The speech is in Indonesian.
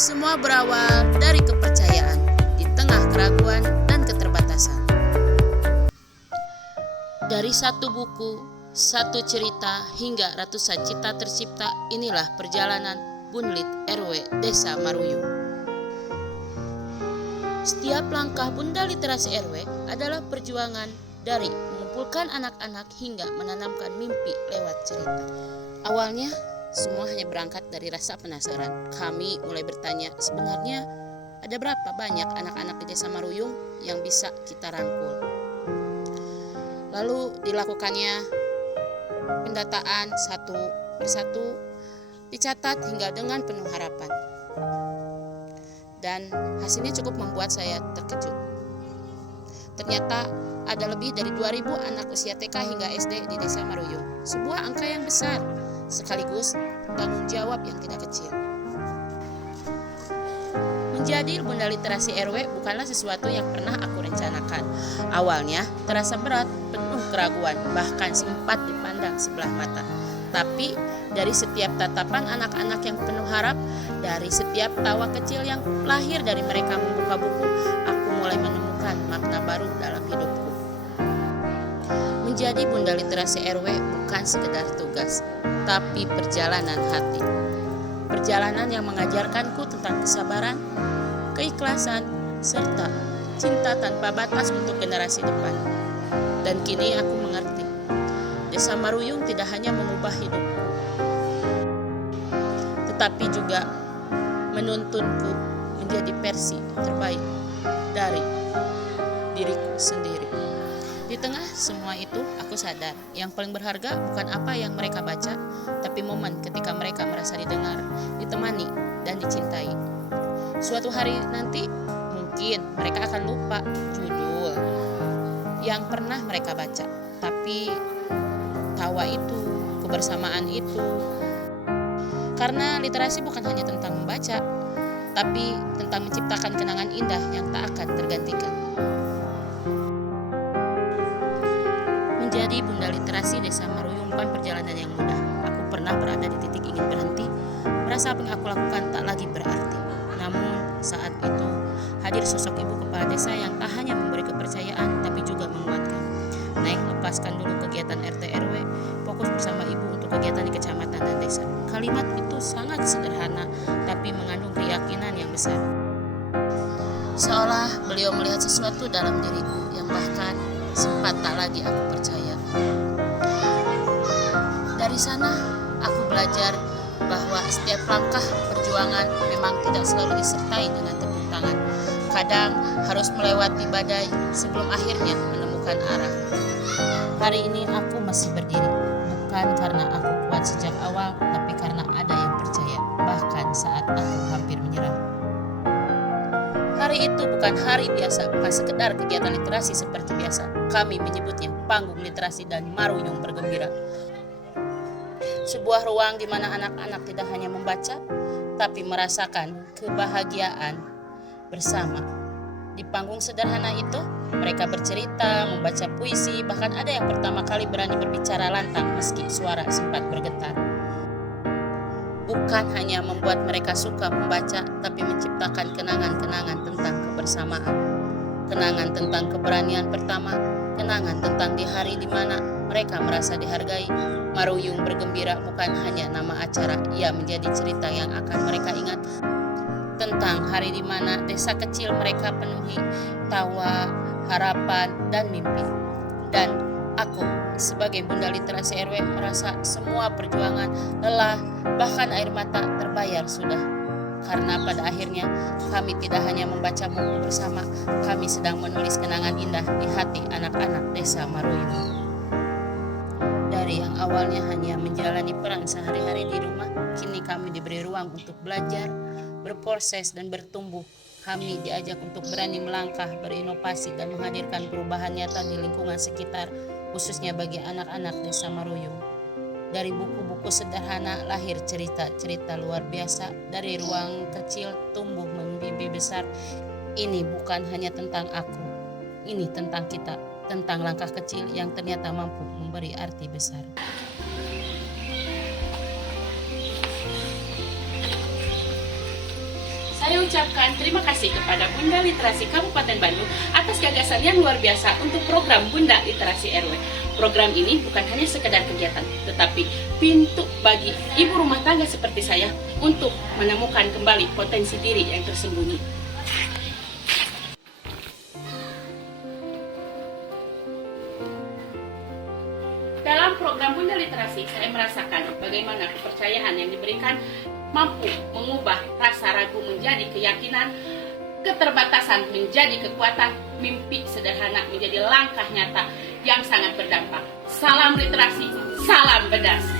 Semua berawal dari kepercayaan di tengah keraguan dan keterbatasan. Dari satu buku, satu cerita hingga ratusan cita tercipta, inilah perjalanan Bunlit RW Desa Maruyung. Setiap langkah Bunda Literasi RW adalah perjuangan dari mengumpulkan anak-anak hingga menanamkan mimpi lewat cerita. Awalnya semua hanya berangkat dari rasa penasaran. Kami mulai bertanya, sebenarnya ada berapa banyak anak-anak di Desa Maruyung yang bisa kita rangkul. Lalu dilakukannya pendataan satu persatu, dicatat hingga dengan penuh harapan. Dan hasilnya cukup membuat saya terkejut. Ternyata ada lebih dari 2.000 anak usia TK hingga SD di Desa Maruyung. Sebuah angka yang besar, sekaligus tanggung jawab yang tidak kecil. Menjadi Bunda Literasi RW bukanlah sesuatu yang pernah aku rencanakan. Awalnya terasa berat, penuh keraguan, bahkan sempat dipandang sebelah mata. Tapi dari setiap tatapan anak-anak yang penuh harap, dari setiap tawa kecil yang lahir dari mereka membuka buku, aku mulai menemukan makna baru dalam hidupku. Menjadi Bunda Literasi RW bukan sekedar tugas, tapi perjalanan hati. Perjalanan yang mengajarkanku tentang kesabaran, keikhlasan, serta cinta tanpa batas untuk generasi depan. Dan kini aku mengerti, Desa Maruyung tidak hanya mengubah hidupku, tetapi juga menuntunku menjadi versi terbaik dari diriku sendiri. Di tengah semua itu, aku sadar yang paling berharga bukan apa yang mereka baca, tapi momen ketika mereka merasa didengar, ditemani, dan dicintai. Suatu hari nanti, mungkin mereka akan lupa judul yang pernah mereka baca, tapi tawa itu, kebersamaan itu. Karena literasi bukan hanya tentang membaca, tapi tentang menciptakan kenangan indah yang tak akan tergantikan. Menjadi Bunda Literasi Desa Maruyung bukan perjalanan yang mudah. Aku pernah berada di titik ingin berhenti, merasa apa yang aku lakukan tak lagi berarti. Namun saat itu hadir sosok ibu kepala desa yang tak hanya memberi kepercayaan, tapi juga menguatkan. Naik, lepaskan dulu kegiatan RT RW, fokus bersama ibu untuk kegiatan di kecamatan dan desa. Kalimat itu sangat sederhana, tapi mengandung keyakinan yang besar. Seolah beliau melihat sesuatu dalam diriku yang bahkan sempat tak lagi aku percaya. Dari sana, aku belajar bahwa setiap langkah perjuangan memang tidak selalu disertai dengan tepuk tangan. Kadang harus melewati badai sebelum akhirnya menemukan arah. Hari ini aku masih berdiri, bukan karena aku kuat sejak awal, tapi karena ada yang percaya, bahkan saat aku hampir menyerah. Hari itu bukan hari biasa, bukan sekedar kegiatan literasi seperti biasa. Kami menyebutnya Panggung Literasi dan Maruyung Bergembira. Sebuah ruang di mana anak-anak tidak hanya membaca, tapi merasakan kebahagiaan bersama. Di panggung sederhana itu, mereka bercerita, membaca puisi, bahkan ada yang pertama kali berani berbicara lantang meski suara sempat bergetar. Bukan hanya membuat mereka suka membaca, tapi menciptakan kenangan-kenangan tentang kebersamaan. Kenangan tentang keberanian pertama, kenangan tentang di hari di mana mereka merasa dihargai. Maruyung Bergembira bukan hanya nama acara, ia menjadi cerita yang akan mereka ingat. Tentang hari di mana desa kecil mereka penuhi tawa, harapan, dan mimpi. Dan aku sebagai Bunda Literasi RW merasa semua perjuangan, lelah, bahkan air mata terbayar sudah. Karena pada akhirnya kami tidak hanya membaca buku bersama, kami sedang menulis kenangan indah di hati anak-anak Desa Maruyung. Dari yang awalnya hanya menjalani peran sehari-hari di rumah, kini kami diberi ruang untuk belajar, berproses, dan bertumbuh. Kami diajak untuk berani melangkah, berinovasi, dan menghadirkan perubahan nyata di lingkungan sekitar, khususnya bagi anak-anak Desa Maruyung. Dari buku-buku sederhana lahir cerita-cerita luar biasa. Dari ruang kecil tumbuh mimpi besar. Ini bukan hanya tentang aku, ini tentang kita, tentang langkah kecil yang ternyata mampu memberi arti besar. Saya ucapkan terima kasih kepada Bunda Literasi Kabupaten Bandung atas gagasan yang luar biasa untuk program Bunda Literasi RW. Program ini bukan hanya sekedar kegiatan, tetapi pintu bagi ibu rumah tangga seperti saya untuk menemukan kembali potensi diri yang tersembunyi. Dalam program Bunda Literasi, saya merasakan bagaimana kepercayaan yang diberikan mampu mengubah rasa ragu menjadi keyakinan, keterbatasan menjadi kekuatan, mimpi sederhana menjadi langkah nyata yang sangat berdampak. Salam literasi, salam bedas.